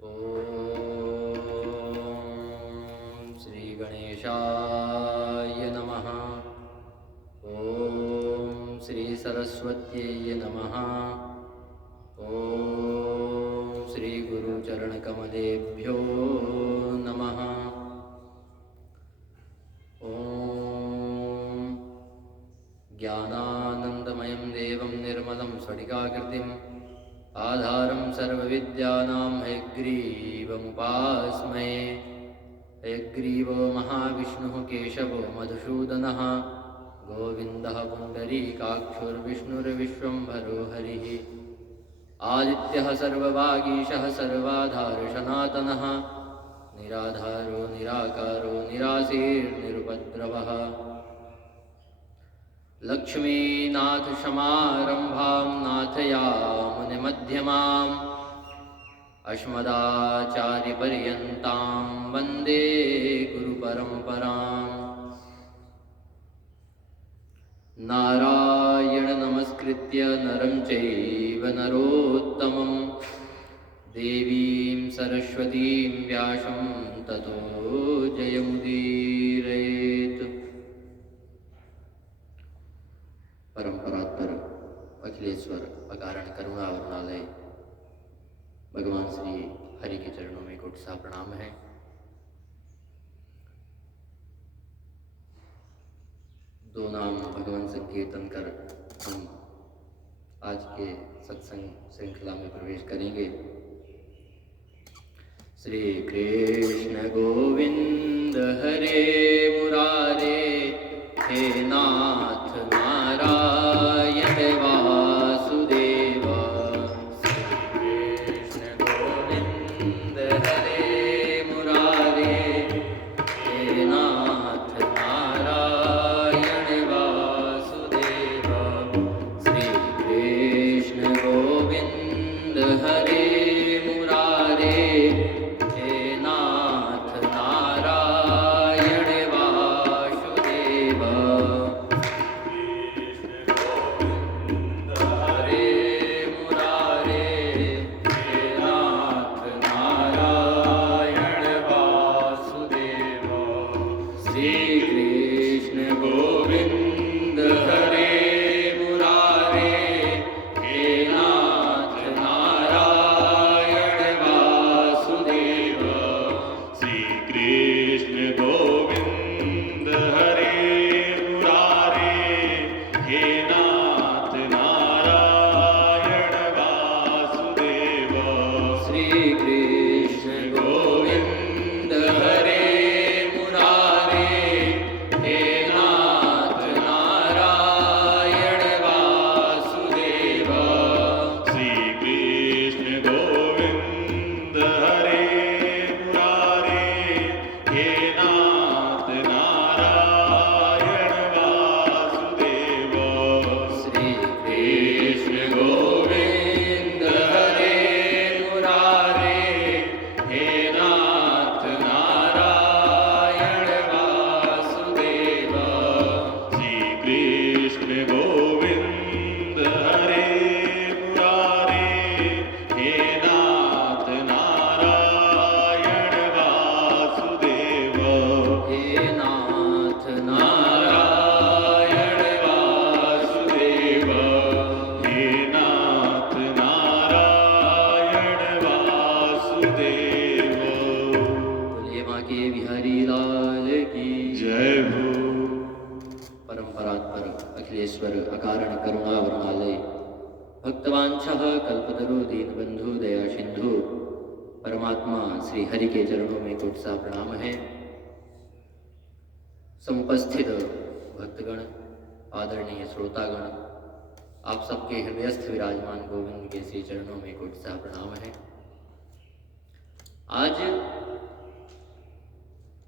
ॐ श्री गणेशाय नमः। ॐ श्री सरस्वत्यै नमः। ॐ श्री गुरुचरणकमलेभ्यो नमः। ॐ ज्ञानानन्दमयं देवं निर्मलं स्फटिकाकृतिम् आधारं सर्वविद्यानां हयग्रीवमुपास्महे। हयग्रीवो महाविष्णुः केशवो मधुसूदनः गोविन्दः पुण्डरीकाक्षुर्विष्णुर्विश्वम्भरो हरिः। आदित्यः सर्ववागीशः सर्वाधारसनातनः निराधारो निराकारो निराशीर्निरुपद्रवः। लक्ष्मीनाथसमारम्भां नाथयामुनिमध्यमाम् अस्मदाचार्यपर्यन्तां वन्दे गुरुपरम्पराम्। नारायण नमस्कृत्य नरं चैव नरोत्तमं देवीं सरस्वतीं व्यासं ततो जयमुदीरयेत्। परम्परात्पर अखिलेश्वर अकारण करुणा वरुणालय भगवान श्री हरि के चरणों में कोटि सा प्रणाम है। दो नाम भगवान संकीर्तन कर हम आज के सत्संग श्रृंखला में प्रवेश करेंगे। श्री कृष्ण गोविंद हरे मुरारे हे नाथ नारायण वासुदेव। श्री कृष्ण गोविंद हरे मुरारे हे नाथ नारायण वासुदेव। श्री कृष्ण गोविंद हरे मुरारे हे नाथ नारायण वासुदेव। अखिलेश्वर अकारण करुणा वरुणालय भक्तवांछः कल्पतरु दीनबंधु दया सिंधु परमात्मा श्री हरि के चरणों में कोटि सा प्रणाम है। समुपस्थित भक्तगण, आदरणीय श्रोतागण, आप सबके हृदयस्थ विराजमान गोविंद के श्री चरणों में कोटि सा प्रणाम है। आज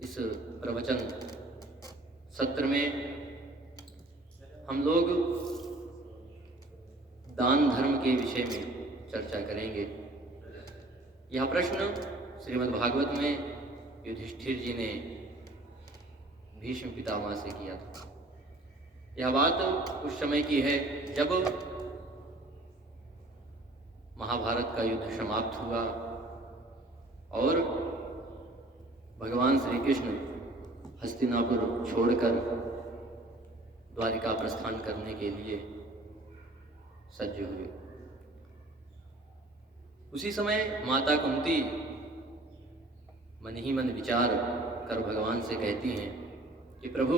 इस प्रवचन सत्र में हम लोग दान धर्म के विषय में चर्चा करेंगे। यह प्रश्न श्रीमद् भागवत में युधिष्ठिर जी ने भीष्म पितामह से किया था। यह बात उस समय की है जब महाभारत का युद्ध समाप्त हुआ और भगवान श्री कृष्ण हस्तिनापुर छोड़कर द्वारिका प्रस्थान करने के लिए सज्ज हुए। उसी समय माता कुंती मन ही मन विचार कर भगवान से कहती हैं कि प्रभु,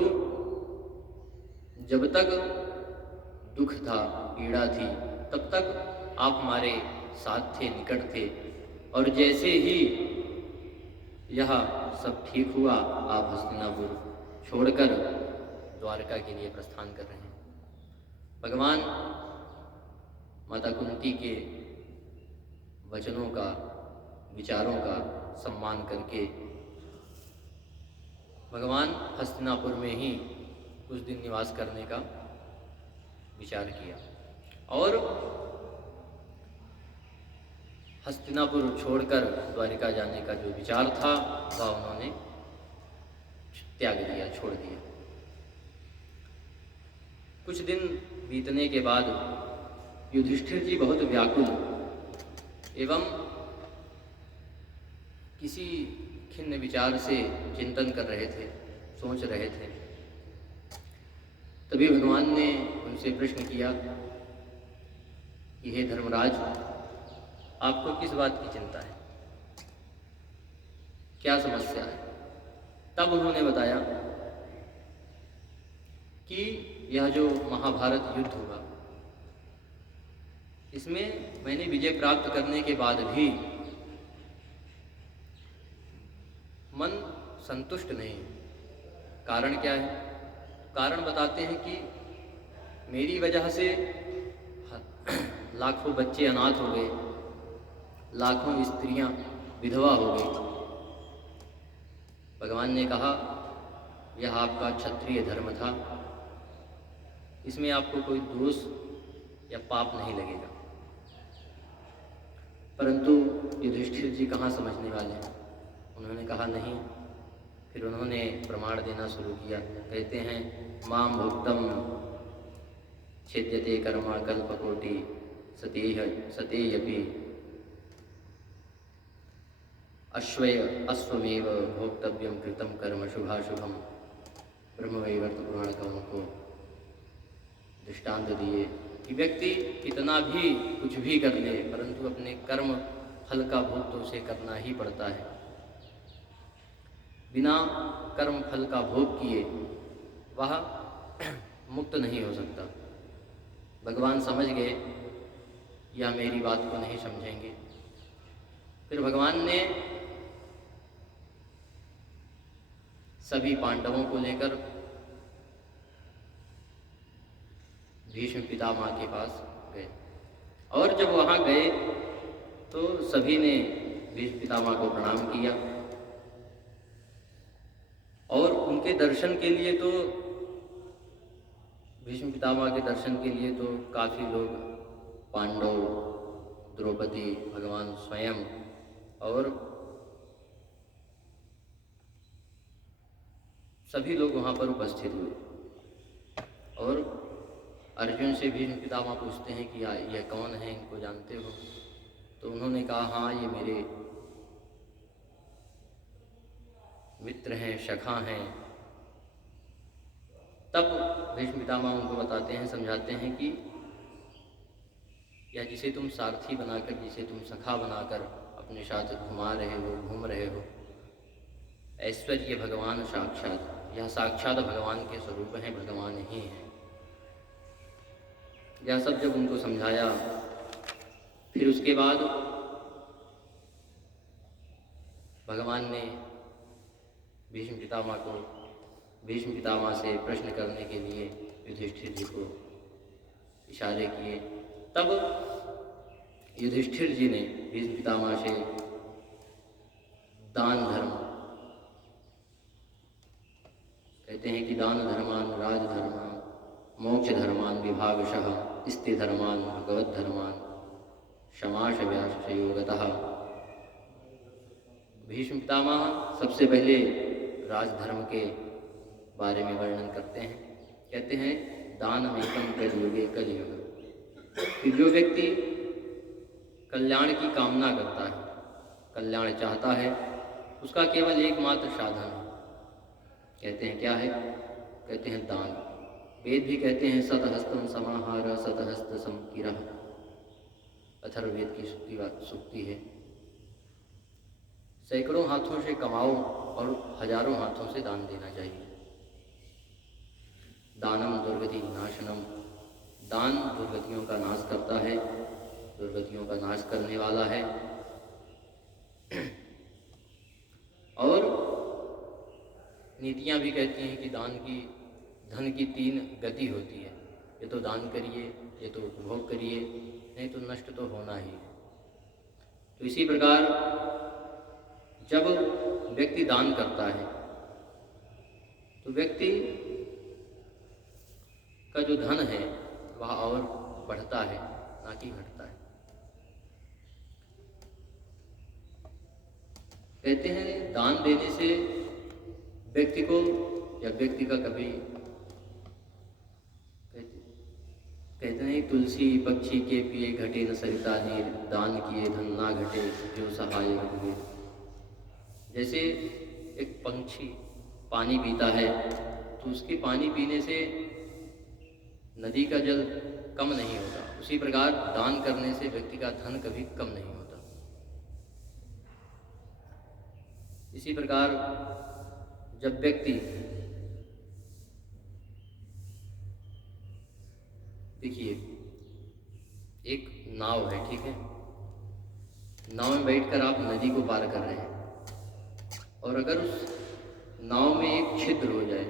जब तक दुख था, पीड़ा थी, तब तक आप हमारे साथ थे, निकट थे, और जैसे ही यह सब ठीक हुआ, आप हस्तिनापुर छोड़कर द्वारका के लिए प्रस्थान कर रहे हैं। भगवान माता कुंती के वचनों का, विचारों का सम्मान करके भगवान हस्तिनापुर में ही कुछ दिन निवास करने का विचार किया और हस्तिनापुर छोड़कर द्वारिका जाने का जो विचार था वह उन्होंने त्याग दिया, छोड़ दिया। कुछ दिन बीतने के बाद युधिष्ठिर जी बहुत व्याकुल एवं किसी खिन्न विचार से चिंतन कर रहे थे, सोच रहे थे। तभी भगवान ने उनसे प्रश्न किया कि हे धर्मराज, आपको किस बात की चिंता है, क्या समस्या है? तब उन्होंने बताया कि यह जो महाभारत युद्ध हुआ, इसमें मैंने विजय प्राप्त करने के बाद भी मन संतुष्ट नहीं। कारण क्या है? कारण बताते हैं कि मेरी वजह से लाखों बच्चे अनाथ हो गए, लाखों स्त्रियां विधवा हो गई। भगवान ने कहा, यह आपका क्षत्रिय धर्म था, इसमें आपको कोई दोष या पाप नहीं लगेगा। परंतु युधिष्ठिर जी कहाँ समझने वाले हैं? उन्होंने कहा नहीं। फिर उन्होंने प्रमाण देना शुरू किया। कहते हैं, माम भुक्तम छेद्यते कर्मा कल्पकोटि सतेयपि अश्वमेव भोक्तव्यम कृतम कर्म शुभाशुभम ब्रह्मवैवर्त पुराणकों को दृष्टांत दिए कि व्यक्ति कितना भी कुछ भी कर ले, परंतु अपने कर्म फल का भोग तो उसे करना ही पड़ता है। बिना कर्म फल का भोग किए वह मुक्त नहीं हो सकता। भगवान समझ गए या मेरी बात को नहीं समझेंगे। फिर भगवान ने सभी पांडवों को लेकर भीष्म पितामह के पास गए और जब वहाँ गए तो सभी ने भीष्म पितामह को प्रणाम किया और उनके दर्शन के लिए तो भीष्म पितामह के दर्शन के लिए तो काफ़ी लोग, पांडव, द्रौपदी, भगवान स्वयं और सभी लोग वहाँ पर उपस्थित हुए। और अर्जुन से भीष्म पितामह पूछते हैं कि यह कौन है, इनको जानते हो? तो उन्होंने कहा, हाँ, ये मेरे मित्र हैं, सखा हैं। तब भीष्म पितामह उनको बताते हैं, समझाते हैं कि या जिसे तुम सारथी बनाकर, जिसे तुम सखा बनाकर अपने साथ घुमा रहे हो, घूम रहे हो, ऐश्वर्य भगवान साक्षात, यह साक्षात भगवान के स्वरूप हैं, भगवान ही हैं। यह सब जब उनको समझाया, फिर उसके बाद भगवान ने भीष्म पितामह से प्रश्न करने के लिए युधिष्ठिर जी को इशारे किए। तब युधिष्ठिर जी ने भीष्म पितामह से दान धर्म, कहते हैं कि दान धर्मान, राजधर्मान, मोक्ष धर्मान विभागशः स्थिति धर्मान भगवत धर्मान क्षमाश व्यास योगतः। भीष्म पितामह सबसे पहले राजधर्म के बारे में वर्णन करते हैं। कहते हैं, दानमेकं कलियुगे कलियुग, कि जो व्यक्ति कल्याण की कामना करता है, कल्याण चाहता है, उसका केवल एकमात्र साधन है। कहते हैं क्या है? कहते हैं दान। वेद भी कहते हैं सतहस्तम समाहार सतहस्त समकिरः, अथर्ववेद की सूक्ति है। सैकड़ों हाथों से कमाओ और हजारों हाथों से दान देना चाहिए। दानम दुर्गति नाशनम, दान दुर्गतियों का नाश करता है, दुर्गतियों का नाश करने वाला है। और नीतियाँ भी कहती हैं कि धन की 3 गति होती है, ये तो दान करिए, ये तो उपभोग करिए, नहीं तो नष्ट तो होना ही है। तो इसी प्रकार जब व्यक्ति दान करता है तो व्यक्ति का जो धन है वह और बढ़ता है, ना कि घटता है। कहते हैं दान देने से व्यक्ति को या व्यक्ति का कभी कहते हैं तुलसी पक्षी के पिए घटे न सरिता नीर, दान किए धन ना घटे जो सहाय रघुवीर। जैसे एक पंछी पानी पीता है तो उसके पानी पीने से नदी का जल कम नहीं होता, उसी प्रकार दान करने से व्यक्ति का धन कभी कम नहीं होता। इसी प्रकार जब व्यक्ति देखिए एक नाव है, ठीक है, नाव में बैठकर आप नदी को पार कर रहे हैं और अगर उस नाव में एक छिद्र हो जाए,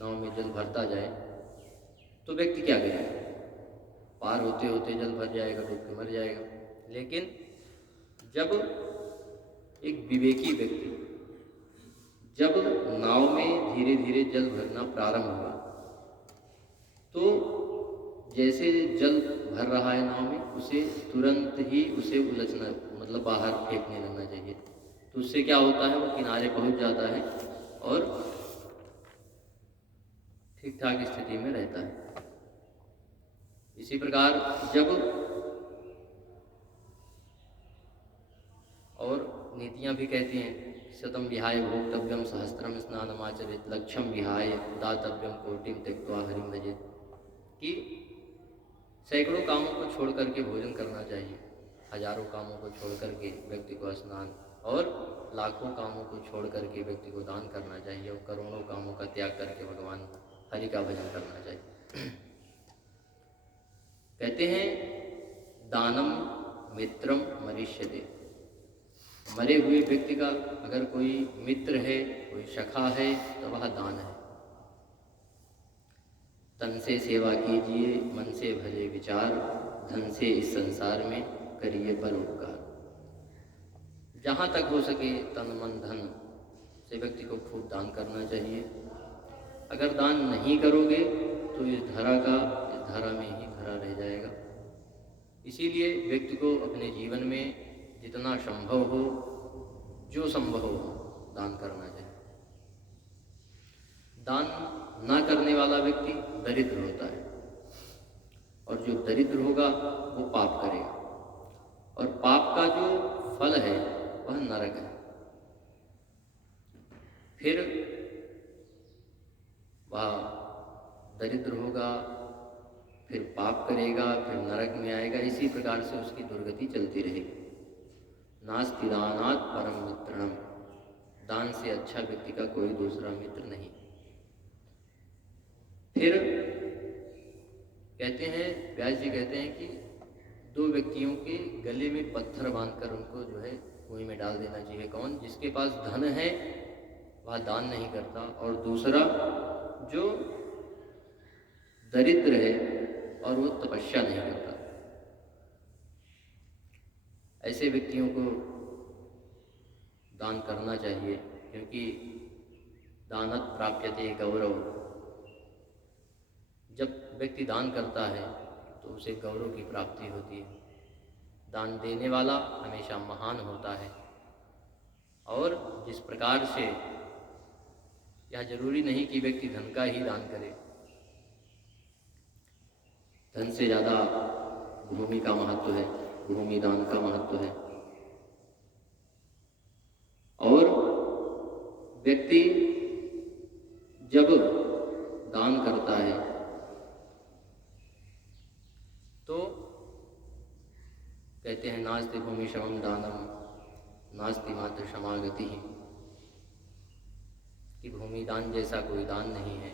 नाव में जल भरता जाए तो व्यक्ति क्या करेगा? पार होते होते जल भर जाएगा, डूब के मर जाएगा। लेकिन जब एक विवेकी व्यक्ति जब नाव में धीरे धीरे जल भरना प्रारंभ हुआ तो जैसे जल भर रहा है नाव में, उसे तुरंत ही उसे उलझना मतलब बाहर फेंकने लगना चाहिए। तो उससे क्या होता है? वो किनारे पहुंच जाता है और ठीक ठाक स्थिति में रहता है। इसी प्रकार जब और नीतियाँ भी कहती हैं शतम विहाय भोक्तव्यम सहस्त्रम स्नानमाचरित लक्ष्यम विहाय दातव्यम कोटिम त्यक्त्वा हरिम भजेत, कि सैकड़ों कामों को छोड़ करके भोजन करना चाहिए, हजारों कामों को छोड़ करके व्यक्ति को स्नान, और लाखों कामों को छोड़ करके व्यक्ति को दान करना चाहिए, और करोड़ों कामों का त्याग करके भगवान हरि का भजन करना चाहिए। कहते हैं दानम मित्रम मरिष्यते, मरे हुए व्यक्ति का अगर कोई मित्र है, कोई सखा है तो वह दान है। तन से सेवा कीजिए, मन से भले विचार, धन से इस संसार में करिए परोपकार। जहाँ तक हो सके तन मन धन से व्यक्ति को खूब दान करना चाहिए। अगर दान नहीं करोगे तो इस धरा में ही धरा रह जाएगा। इसीलिए व्यक्ति को अपने जीवन में जितना संभव हो, जो संभव हो, दान करना चाहिए। दान ना करने वाला व्यक्ति दरिद्र होता है, और जो दरिद्र होगा वो पाप करेगा, और पाप का जो फल है वह नरक है। फिर वह दरिद्र होगा, फिर पाप करेगा, फिर नरक में आएगा। इसी प्रकार से उसकी दुर्गति चलती रहेगी। नास्ति दानात् परम मित्रणम, दान से अच्छा व्यक्ति का कोई दूसरा मित्र नहीं। फिर कहते हैं, व्यास जी कहते हैं कि 2 व्यक्तियों के गले में पत्थर बांधकर उनको जो है कुएं में डाल देना चाहिए। कौन? जिसके पास धन है वह दान नहीं करता, और दूसरा जो दरिद्र है और वो तपस्या नहीं करता। ऐसे व्यक्तियों को दान करना चाहिए, क्योंकि दानत प्राप्यते गौरव। जब व्यक्ति दान करता है तो उसे गौरव की प्राप्ति होती है। दान देने वाला हमेशा महान होता है। और जिस प्रकार से, यह जरूरी नहीं कि व्यक्ति धन का ही दान करे, धन से ज़्यादा भूमि का महत्व है, भूमि दान का महत्व है। व्यक्ति जब दान करता है तो कहते हैं नास्ति भूमि शमम दानम नास्ति मात्र क्षमा गति, कि भूमि दान जैसा कोई दान नहीं है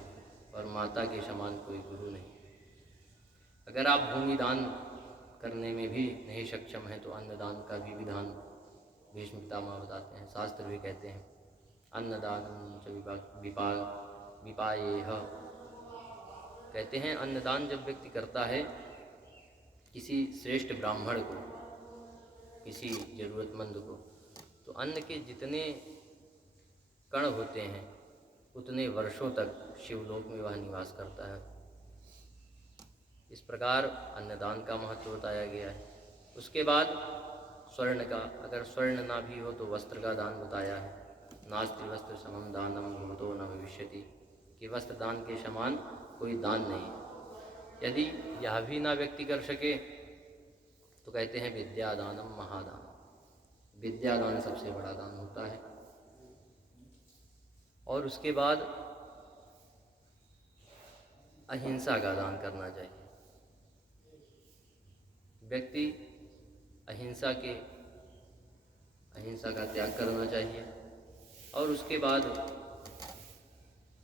और माता के समान कोई गुरु नहीं। अगर आप भूमि दान करने में भी नहीं सक्षम हैं तो अन्नदान का भी विधान भीष्म पितामह बताते हैं, शास्त्र भी कहते हैं अन्नदानम च विपायेह। कहते हैं अन्नदान जब व्यक्ति करता है किसी श्रेष्ठ ब्राह्मण को, किसी जरूरतमंद को, तो अन्न के जितने कण होते हैं उतने वर्षों तक शिवलोक में वह निवास करता है। इस प्रकार अन्नदान का महत्व बताया गया है। उसके बाद स्वर्ण का, अगर स्वर्ण ना भी हो तो वस्त्र का दान बताया है। नास्ति वस्त्र समम दानम भूतो न भविष्यति, कि वस्त्र दान के समान कोई दान नहीं। यदि यह भी ना व्यक्ति कर सके तो कहते हैं विद्यादानम महादान, विद्यादान सबसे बड़ा दान होता है। और उसके बाद अहिंसा का दान करना चाहिए। व्यक्ति अहिंसा का त्याग करना चाहिए। और उसके बाद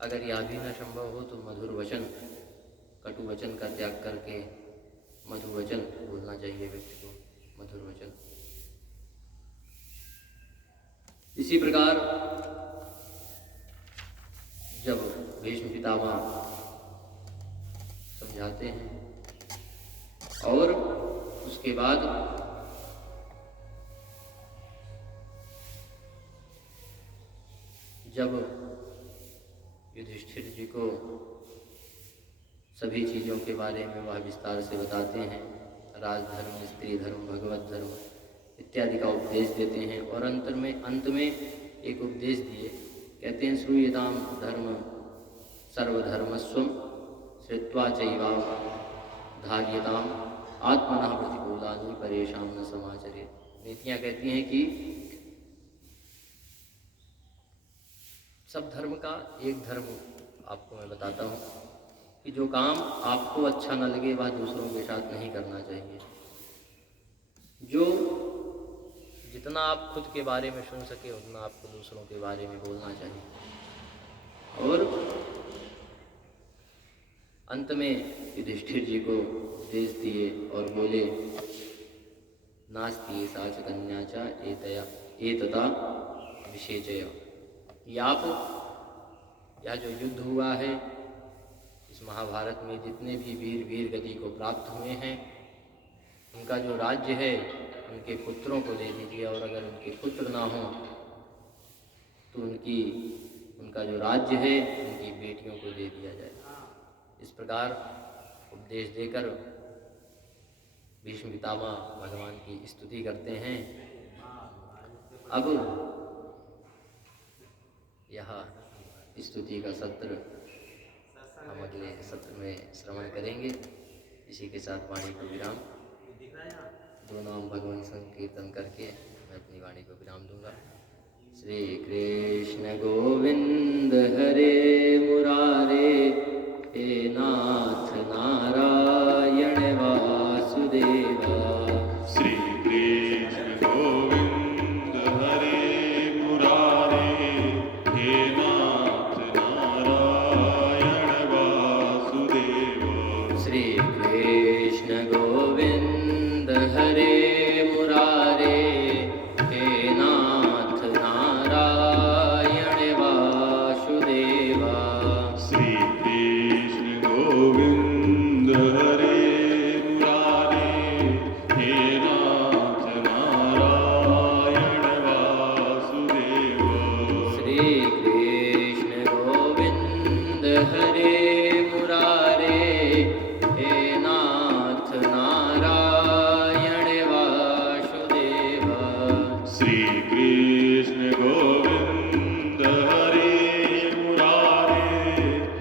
अगर यह भी न संभव हो तो मधुर वचन, कटु वचन का त्याग करके मधुर वचन बोलना चाहिए व्यक्ति को, मधुर वचन। इसी प्रकार जब भीष्म पितामह समझाते हैं और उसके बाद जब युधिष्ठिर जी को सभी चीज़ों के बारे में वह विस्तार से बताते हैं, राजधर्म, स्त्री धर्म, भगवत धर्म इत्यादि का उपदेश देते हैं। और अंत में एक उपदेश दिए, कहते हैं श्रूयताम धर्म सर्वधर्मस्वम श्रुत्वा चैवाम धार्यताम आत्मनः प्रतिकूलानि परेशान न समाचरेत्। नीतियाँ कहती हैं कि सब धर्म का एक धर्म आपको मैं बताता हूँ कि जो काम आपको अच्छा न लगे वह दूसरों के साथ नहीं करना चाहिए। जो जितना आप खुद के बारे में सुन सके उतना आपको दूसरों के बारे में बोलना चाहिए। और अंत में युधिष्ठिर जी को उपदेश दिए और बोले नास्ति एषा च कन्या च एतता विषेचय। यह जो युद्ध हुआ है इस महाभारत में जितने भी वीर गति को प्राप्त हुए हैं उनका जो राज्य है उनके पुत्रों को दे दीजिए, और अगर उनके पुत्र ना हों तो उनका जो राज्य है उनकी बेटियों को दे दिया जाए। इस प्रकार उपदेश देकर भीष्म पितामह भगवान की स्तुति करते हैं। अब यह स्तुति का सत्र हम अगले सत्र में श्रवण करेंगे। इसी के साथ वाणी को विराम, दो नाम भगवान संकीर्तन करके मैं अपनी वाणी को विराम दूंगा। श्री कृष्ण गोविंद हरे मुरारे, हे नाथ नारायण वासुदेवा। श्री कृष्ण गोविंद हरे मुरारे, हे नाथ नारायण वासुदेवा। श्री कृष्ण गोविंद हरे मुरारे, हे नाथ नारायण वासुदेवा। श्री कृष्ण गोविंद हरे मुरारे, हे नाथ नारायण वासुदेवा। श्री कृष्ण गोविंद हरे मुरारे, हे नाथ नारायण वासुदेवा। श्री कृष्ण गोविंद हरे मुरारे,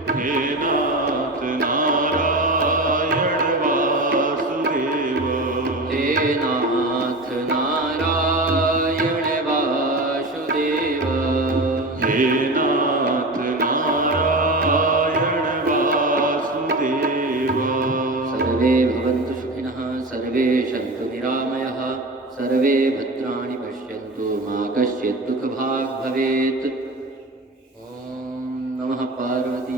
हे नाथ नारायण वासुदेवा। हे नाथ नारायण वासुदेवा। हे सर्वे सन्तु निरामयाः सर्वे भद्राणि पश्यन्तु मा कश्चित् दुःखभाग् भवेत्।